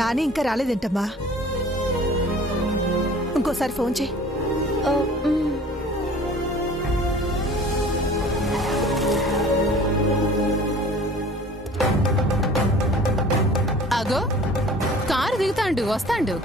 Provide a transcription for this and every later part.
నాని ఇంకా రాలేదేంటమ్మా? ఇంకోసారి ఫోన్ చేయి. అగో కారు దిగుతాండు, వస్తాండు.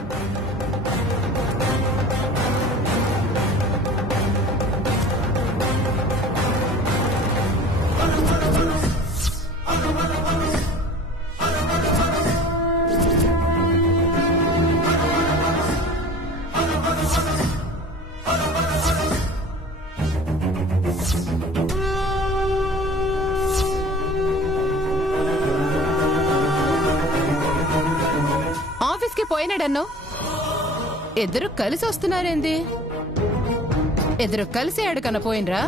ఆఫీస్కి పోయినాడన్నో, ఇద్దరు కలిసి వస్తున్నారేంది? ఇద్దరు కలిసి ఆడకన్నా పోయినరా?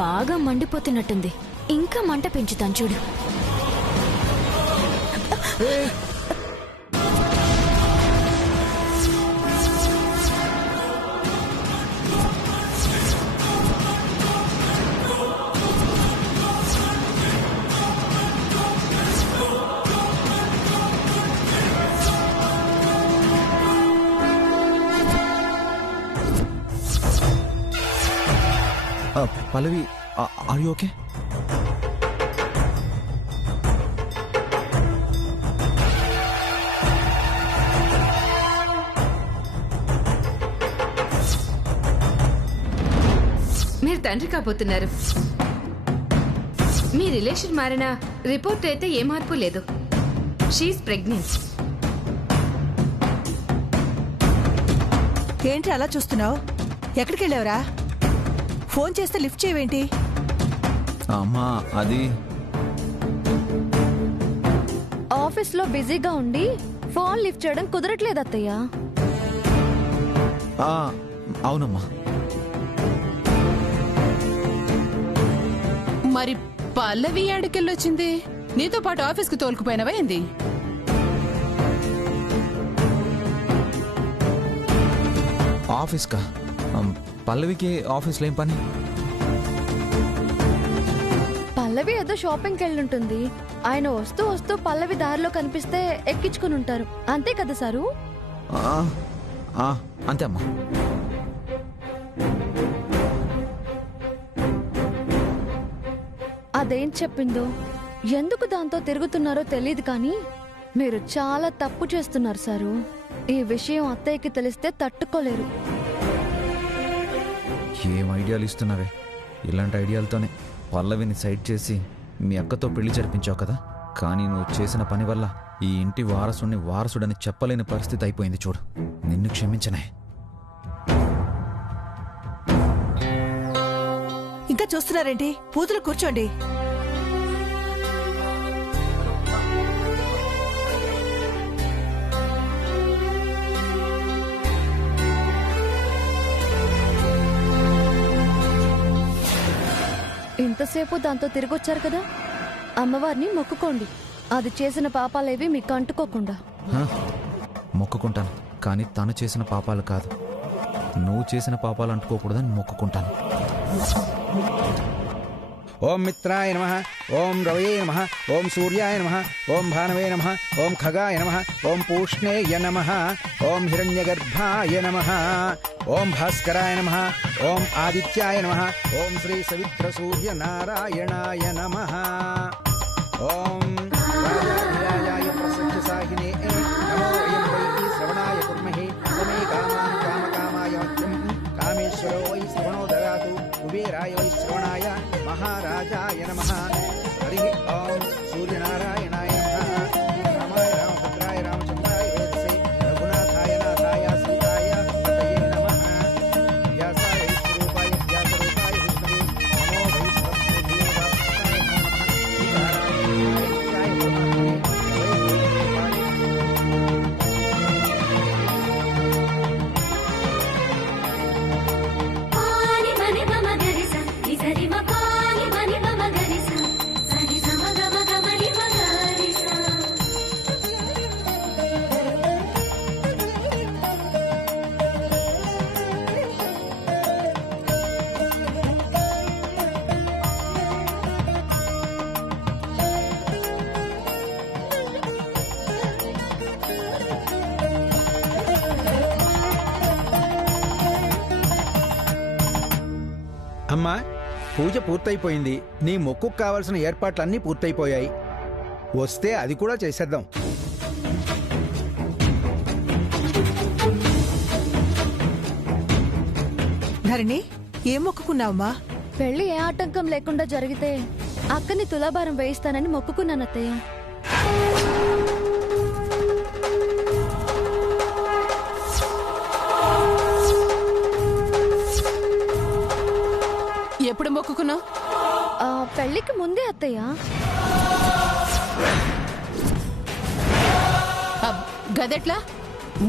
బాగా మండిపోతున్నట్టుంది, ఇంకా మంట పెంచుతాను చూడు. పల్లవి, ఆర్ యు ఓకే? మీరు తండ్రి కాబోతున్నారు. మీ రిలేషన్ మారినా రిపోర్ట్ అయితే ఏ మార్పు లేదు. She's pregnant. ఏంటి అలా చూస్తున్నావు? ఎక్కడికి వెళ్ళావురా? ఫోన్ చేస్తే లిఫ్ట్ చేయవేంటి? అమ్మా, అది ఆఫీస్ లో బిజీగా ఉండి ఫోన్ లిఫ్ట్ చేయడం కుదరట్లేదు అత్తయ్య. అవునమ్మా. మరి పల్లవి ఆడికెళ్ళొచ్చింది? నీతో పాటు ఆఫీస్కి తోలుకుపోయినవా ఏంది? ఆఫీస్కా? పల్లవికి ఆఫీస్లో ఏం పని? పల్లవి ఏదో షాపింగ్కి వెళ్ళుంటుంది. ఆయన వస్తూ వస్తూ పల్లవి దారిలో కనిపిస్తే ఎక్కించుకుని ఉంటారు, అంతే కదా సారు? అంతే అమ్మా. అదేం చెప్పిందో, ఎందుకు దాంతో తిరుగుతున్నారో తెలియదు కానీ మీరు చాలా తప్పు చేస్తున్నారు సారు. ఈ విషయం అత్తయ్యకి తెలిస్తే తట్టుకోలేరు. ఏం ఐడియాలు ఇస్తున్నావే? ఇలాంటి ఐడియాలతోనే పల్లవిని సైడ్ చేసి మీ అక్కతో పెళ్లి జరిపించావు కదా. కానీ నువ్వు చేసిన పని వల్ల ఈ ఇంటి వారసుడని చెప్పలేని పరిస్థితి అయిపోయింది చూడు. నిన్ను క్షమించనే. ఇంకా చూస్తున్నారేంటి? పూజలు కూర్చోండి. ఇంతసేపు దాంతో తిరిగొచ్చారు కదా, అమ్మవారిని మొక్కుకోండి. అది చేసిన పాపాలేవి మీకు అంటుకోకుండా. మొక్కుకుంటాను, కానీ తను చేసిన పాపాలు కాదు. నువ్వు చేసిన పాపాలు అంటుకోకూడదని మొక్కుకుంటాను. ఓం మిత్రాయ నమః, ఓం రవయే నమః, ఓం సూర్యాయ నమః, ఓం భానవే నమః, ఓం ఖగాయ నమః, ఓం పూష్ణేయ నమః, ఓం హిరణ్యగర్భాయ నమః, ఓం భాస్కరాయ నమః, ఓం ఆదిత్యాయ నమః, ఓం శ్రీ సవిత్ర సూర్య నారాయణాయ నమః, ఓం రాజాధిరాజాయ ప్రసజ్జసాహినే నమో వయం వై శ్రవణాయ కుర్మహే సమే కామాన్ కామకామాయ మధ్యం కామేశ్వరో వై శ్రవణో దదాతు కుబేరాయ వై శ్రవణాయ మహారాజాయ నమః. హరి ఓం సూర్యనారాయణాయ నమః. రామాయ రామభద్రాయ రామచంద్రాయ వేదసే రఘునాథాయ నాథాయ సీతాయ పతయే నమః. వ్యాసాయ విష్ణురూపాయ వ్యాసరూపాయ విష్ణువే నమో వై బ్రహ్మదేవాయ నమః. పూజ పూర్తయిపోయింది. నీ మొక్కుకు కావలసిన ఏర్పాట్లన్నీ పూర్తయిపోయాయి. వస్తే అది కూడా చేసేద్దాం. ధరణి, ఏం మొక్కుకున్నావమ్మా? పెళ్లి ఏ ఆటంకం లేకుండా జరిగితే అక్కని తులాభారం వేయిస్తానని మొక్కుకున్నాను అత్తయ్య. ఎప్పుడు మొక్కుకున్నావు? పెళ్లికి ముందే అత్తయ్య. గదెట్లా?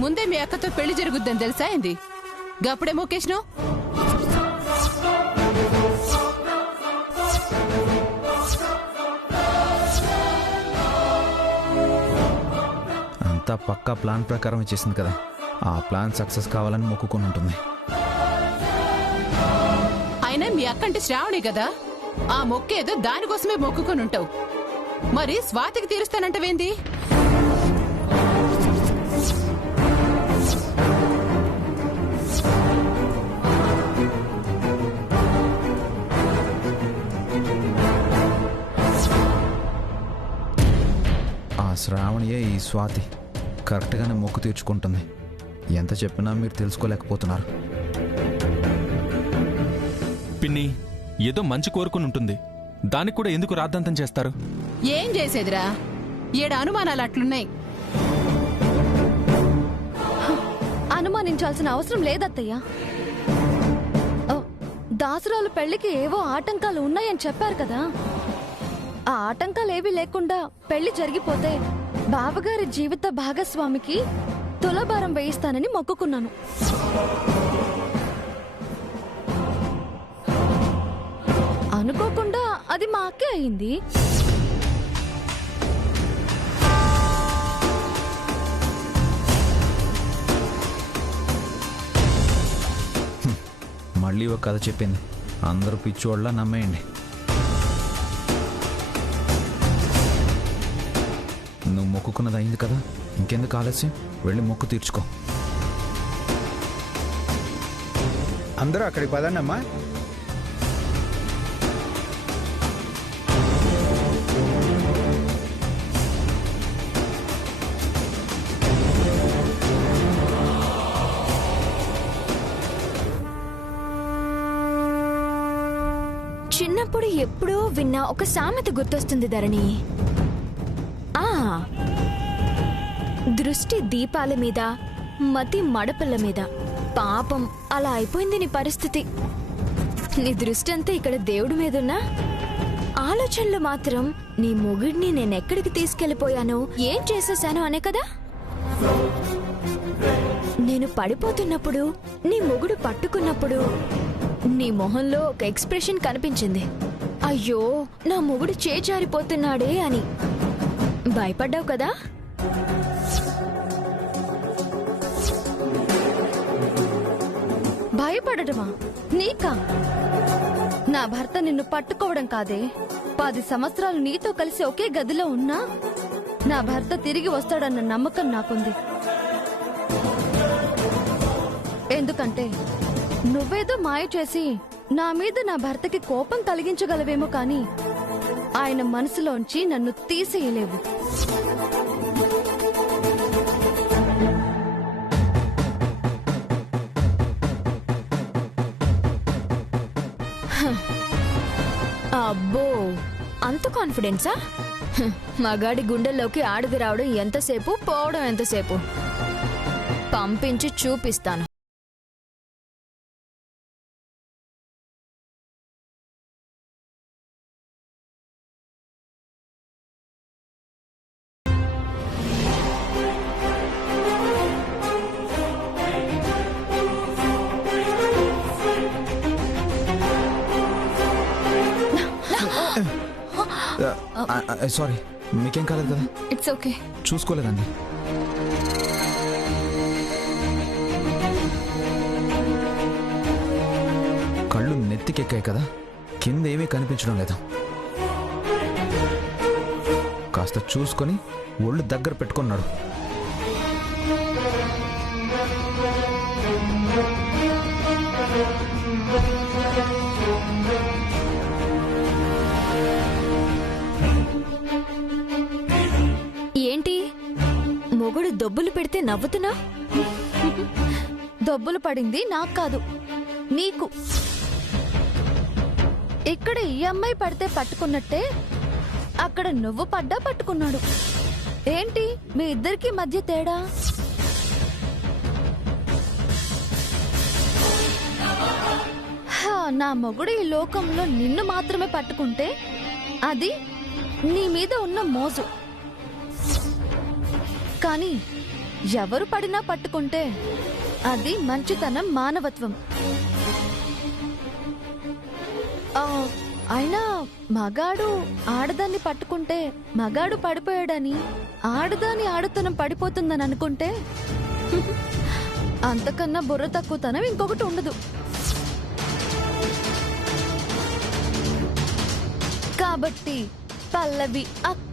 ముందే మీ అక్కతో పెళ్లి జరుగుద్దని తెలుసా ఏంది? గప్పుడే మొక్కేసినావు? అంతా పక్కా ప్లాన్ ప్రకారం చేసింది కదా. ఆ ప్లాన్ సక్సెస్ కావాలని మొక్కుకొని ఉంటుంది. అయినా మీ అక్కంటే శ్రావణి కదా, ఆ మొక్కేదో దానికోసమే మొక్కుకొని ఉంటావు. మరి స్వాతికి తీరుస్తానంటవేంది? ఆ శ్రావణియే ఈ స్వాతి. కరెక్ట్గానే మొక్కు తీర్చుకుంటుంది. ఎంత చెప్పినా మీరు తెలుసుకోలేకపోతున్నారు. పిన్ని, ఏదో మంచి కోరుకుని ఉంటుంది. దానికి కూడా ఎందుకు రాద్ధాంతం చేస్తారు? ఏం చేసేదిరా, ఏడు అనుమానాలు అట్లున్నాయి. అనుమానించాల్సిన అవసరం లేదత్తయ్య. దాసరాలు పెళ్లికి ఏవో ఆటంకాలు ఉన్నాయని చెప్పారు కదా. ఆ ఆటంకాలు ఏవీ లేకుండా పెళ్లి జరిగిపోతే బావగారి జీవిత భాగస్వామికి తులాభారం వేయిస్తానని మొక్కుకున్నాను. అనుకోకుండా అది మా అక్కే అయింది. మళ్ళీ ఒక కథ చెప్పింది. అందరూ పిచ్చోళ్ళ నమ్మేయండి. నువ్వు మొక్కుకున్నది అయింది కదా, ఇంకెందుకు ఆలస్యం? వెళ్ళి మొక్కు తీర్చుకో. అందరూ అక్కడికి పదండమ్మా. చిన్నప్పుడు ఎప్పుడో విన్నా ఒక సామెత గుర్తొస్తుంది ధరణి. దృష్టి దీపాల మీద, మతి మడపల్ల మీద. పాపం, అలా అయిపోయింది నీ పరిస్థితి. నీ దృష్టి అంతా ఇక్కడ దేవుడి మీదున్నా ఆలోచనలు మాత్రం నీ మొగుడిని నేనెక్కడికి తీసుకెళ్లిపోయానో, ఏం చేసేసానో అనే కదా. నేను పడిపోతున్నప్పుడు, నీ మొగుడు పట్టుకున్నప్పుడు నీ మొహంలో ఒక ఎక్స్ప్రెషన్ కనిపించింది. అయ్యో, నా మొగుడు చేజారిపోతున్నాడే అని. భయపడ్డావు కదా. భయపడటమా? నీకా? నా భర్త నిన్ను పట్టుకోవడం కాదే, 10 సంవత్సరాలు నీతో కలిసి ఒకే గదిలో ఉన్నా నా భర్త తిరిగి వస్తాడన్న నమ్మకం నాకుంది. ఎందుకంటే నువ్వేదో మాయ చేసి నా మీద నా భర్తకి కోపం కలిగించగలవేమో కానీ ఆయన మనసులోంచి నన్ను తీసేయలేవు. అబ్బో, అంత కాన్ఫిడెన్సా? మగాడి గుండెల్లోకి ఆడది రావడం ఎంతసేపు, పోవడం ఎంతసేపు? పంపించి చూపిస్తాను. సారీ, మీకేం కాలేదు కదా? It's okay. చూసుకోలేదండి. కళ్ళు నెత్తికెక్కాయి కదా, కింద ఏమీ కనిపించడం లేదు. కాస్త చూసుకొని ఒళ్ళు దగ్గర పెట్టుకున్నాడు. మొగుడు దొబ్బులు పెడితే నవ్వుతున్నా? దొబ్బులు పడింది నాకు కాదు, నీకు. ఇక్కడ ఈ అమ్మాయి పడితే పట్టుకున్నట్టే అక్కడ నువ్వు పడ్డా పట్టుకున్నాడు. ఏంటి మీ ఇద్దరికి మధ్య తేడా? నా మొగుడు ఈ లోకంలో నిన్ను మాత్రమే పట్టుకుంటే అది నీ మీద ఉన్న మోజు. కానీ ఎవరు పడినా పట్టుకుంటే అది మంచితనం, మానవత్వం. అయినా మగాడు ఆడదాన్ని పట్టుకుంటే మగాడు పడిపోయాడని, ఆడదాని ఆడతనం పడిపోతుందని అనుకుంటే అంతకన్నా బుర్ర తక్కువతనం ఇంకొకటి ఉండదు. కాబట్టి పల్లవి అక్క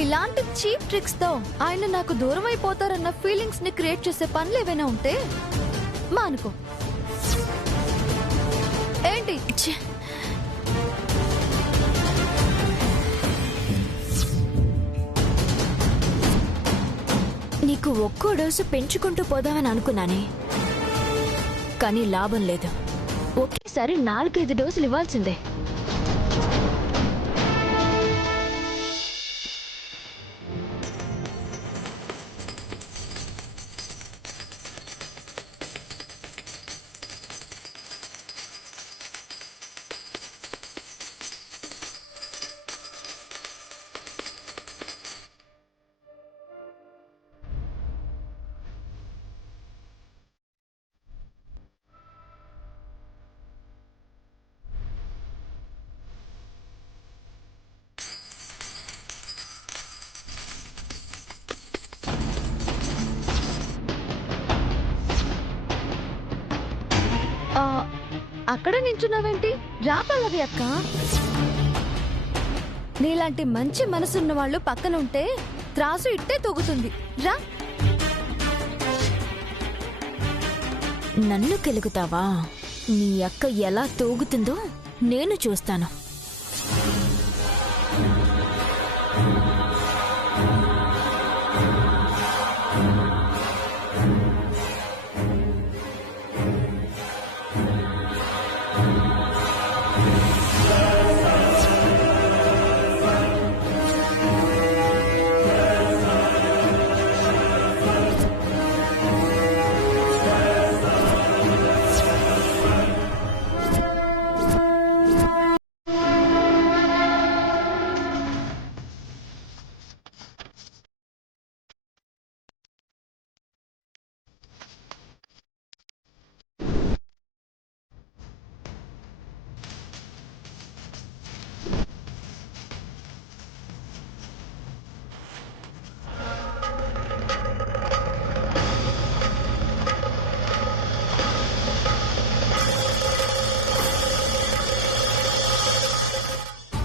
ఇలాంటి చీప్ ట్రిక్స్ తో ఆయన నాకు దూరం అయిపోతారన్న ఫీలింగ్స్ ని క్రియేట్ చేసే పనులు ఏవైనా ఉంటే మానుకో. ఏంటి? నీకు ఒక్కో డోసు పెంచుకుంటూ పోదామని అనుకున్నానే, కానీ లాభం లేదు. ఒకేసారి 4-5 డోసులు ఇవ్వాల్సిందే. అక్కడ నించున్నావేంటి? రా పల్లవి అక్క. నీలాంటి మంచి మనసున్న వాళ్ళు పక్కన ఉంటే త్రాసు ఇట్టే తొగుతుంది. రా. నన్ను కెలుగుతావా? నీ అక్క ఎలా తూగుతుందో నేను చూస్తాను.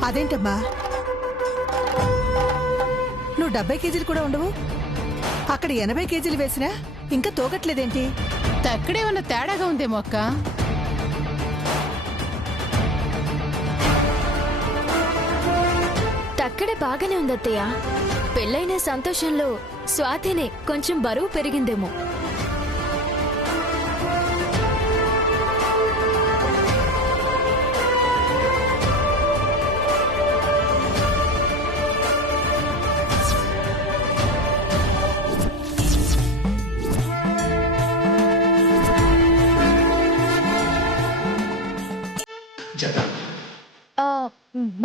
అదేంటమ్మా, నువ్వు 70 కేజీలు కూడా ఉండవు, అక్కడ 80 కేజీలు వేసినా ఇంకా తోగట్లేదేంటి? తక్కడేమన్నా తేడాగా ఉందేమో అక్క. తక్కడే బాగానే ఉందత్తయ్య. పెళ్ళైన సంతోషంలో స్వాతినే కొంచెం బరువు పెరిగిందేమో.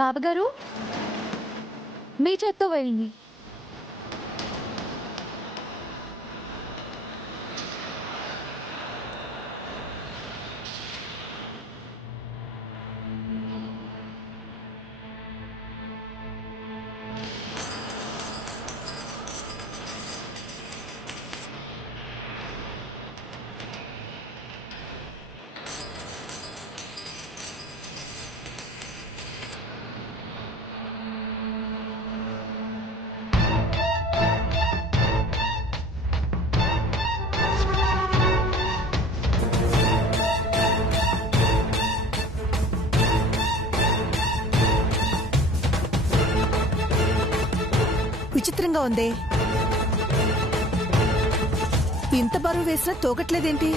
బాబగారు మీ చేత్తో వేయండి. విచిత్రంగా ఉందే. ఇంత బరువు వేసినా తోగట్లేదేంటి?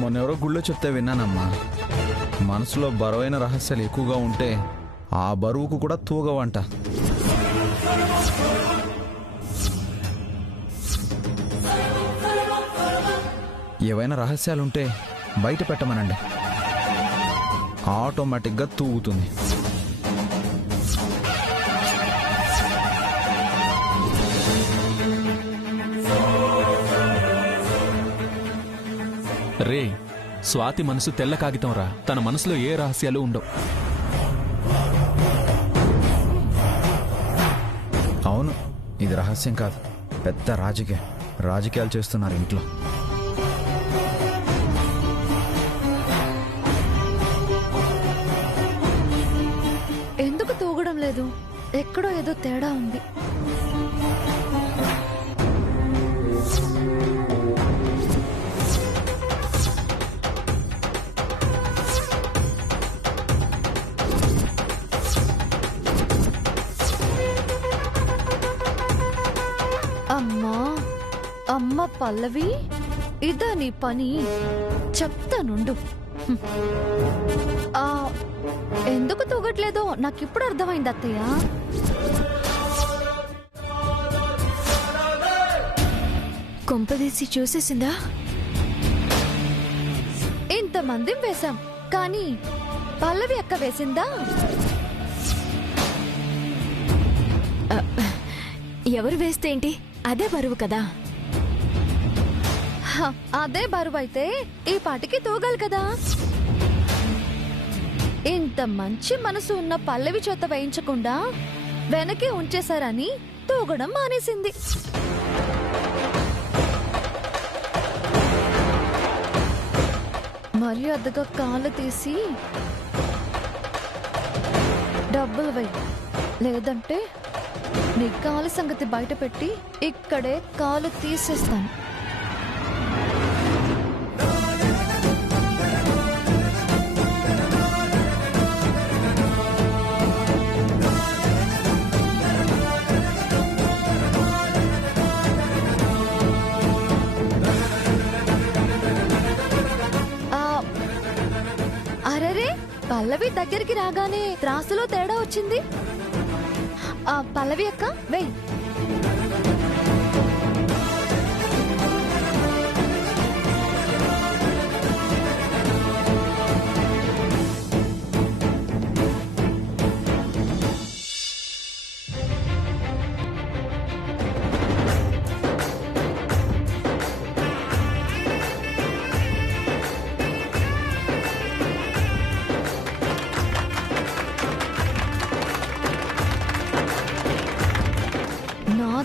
మొన్నెవరో గుళ్ళో చెప్తే విన్నానమ్మా, మనసులో బరువైన రహస్యాలు ఎక్కువగా ఉంటే ఆ బరువుకు కూడా తూగవంట. ఏవైనా రహస్యాలుంటే బయట పెట్టమనండి, ఆటోమేటిక్గా తూగుతుంది. రే, స్వాతి మనసు తెల్ల కాగితం రా. తన మనసులో ఏ రహస్యాలు ఉండవు. అవును, ఇది రహస్యం కాదు, పెద్ద రాజకీయాలు చేస్తున్నారు ఇంట్లో. ఎందుకు తూగడం లేదు? ఎక్కడో ఏదో తేడా ఉంది. అమ్మ పల్లవి, ఇదా నీ పని? చెప్తానుండు. ఎందుకు తూగట్లేదో నాకిప్పుడు అర్థమైంది అత్తయ్య. కొంపదీసి చూసేసిందా? ఇంతమంది వేశాం, కానీ పల్లవి అక్క వేసిందా? ఎవరు వేస్తే ఏంటి, అదే బరువు కదా. అదే బరువు అయితే ఈ పాటికి తూగాలి కదా. ఇంత మంచి మనసు ఉన్న పల్లవి చేత వేయించకుండా వెనకే ఉంచేశారని తూగడం మానేసింది. మర్యాదగా కాలు తీసి డబ్బులు వేయి, లేదంటే నీ కాలు సంగతి బయట పెట్టి ఇక్కడే కాలు తీసేస్తాను. పల్లవి దగ్గరికి రాగానే త్రాసులో తేడా వచ్చింది. పల్లవి అక్క వెయ్.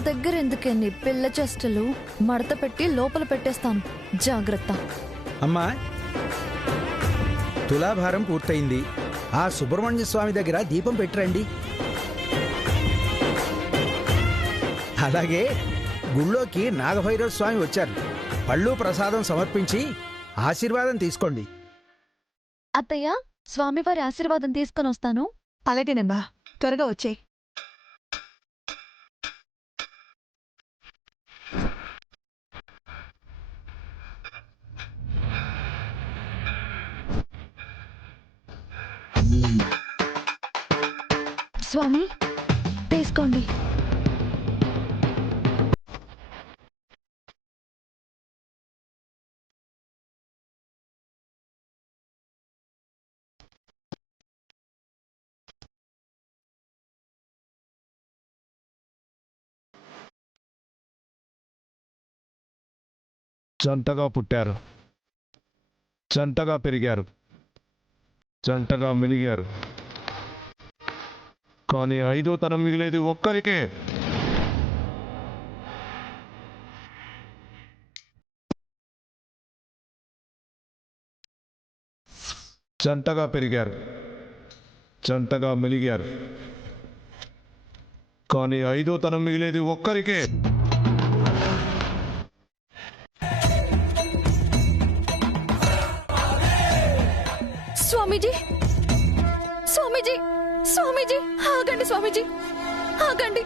దగ్గర ఎందుకని పిల్ల చెస్టలు మడత పెట్టి లోపల పెట్టేస్తాను, జాగ్రత్త. అమ్మా, తులాభారం పూర్తయింది. ఆ సుబ్రహ్మణ్య స్వామి దగ్గర దీపం పెట్టరండి. అలాగే గుళ్ళోకి నాగభైరవ స్వామి వచ్చారు. పళ్ళు ప్రసాదం సమర్పించి ఆశీర్వాదం తీసుకోండి. అత్తయ్య, స్వామివారి ఆశీర్వాదం తీసుకొని వస్తాను. అలాగేనమ్మా, త్వరగా వచ్చేయ్. స్వామి తీసుకోండి. జంటగా పుట్టారు, జంటగా పెరిగారు, జంటగా మెలిగారు. కానీ 5వ తరం మిగిలేది ఒక్కరికే. జంటగా పెరిగారు, జంటగా మెలిగారు. కానీ 5వ తరం మిగిలేది ఒక్కరికే. స్వామీజీ, స్వామీజీ, స్వామీజీ, ఆగండి స్వామీజీ, ఆగండి.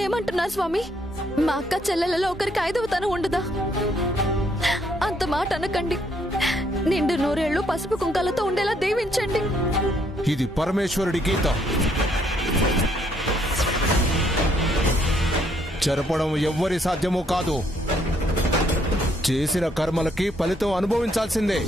ఏమంటున్నారు స్వామి? మా అక్క చెల్లెలలో ఒకరికి 5వ తనం ఉండదా? అంత మాట అనకండి. నిండు 100 ఏళ్ళు పసుపు కుంకాలతో ఉండేలా దీవించండి. ఇది పరమేశ్వరుడి గీత. చెరపడం ఎవ్వరి సాధ్యమూ కాదు. చేసిన కర్మలకి ఫలితం అనుభవించాల్సిందే.